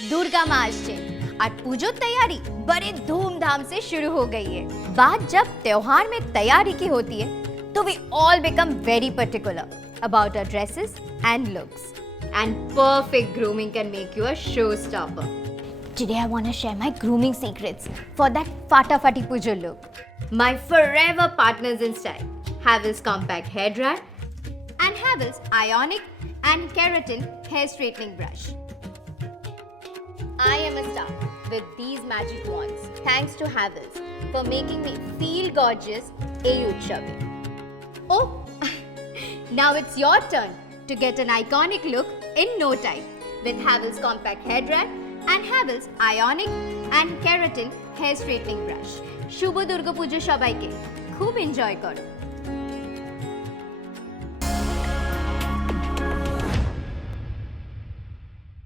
दुर्गा माँ আসছে और पूजो तैयारी बड़े धूमधाम से शुरू हो गई है। बात जब त्योहार में तैयारी की होती है तो we all become very particular about our dresses and looks. And perfect grooming can make you a showstopper. Today I want to share my grooming secrets for that fata fati pujo look. My forever partners in style: Havells compact hair dryer and Havells ionic and keratin hair straightening brush. I am a star with these magic wands thanks to Havells for making me feel gorgeous Ayuchavi. Oh, now it's your turn to get an iconic look in no time with Havells compact hair dryer and Havells ionic and keratin hair straightening brush. শুভ দুর্গা পুজো সবাইকে খুব enjoy করো।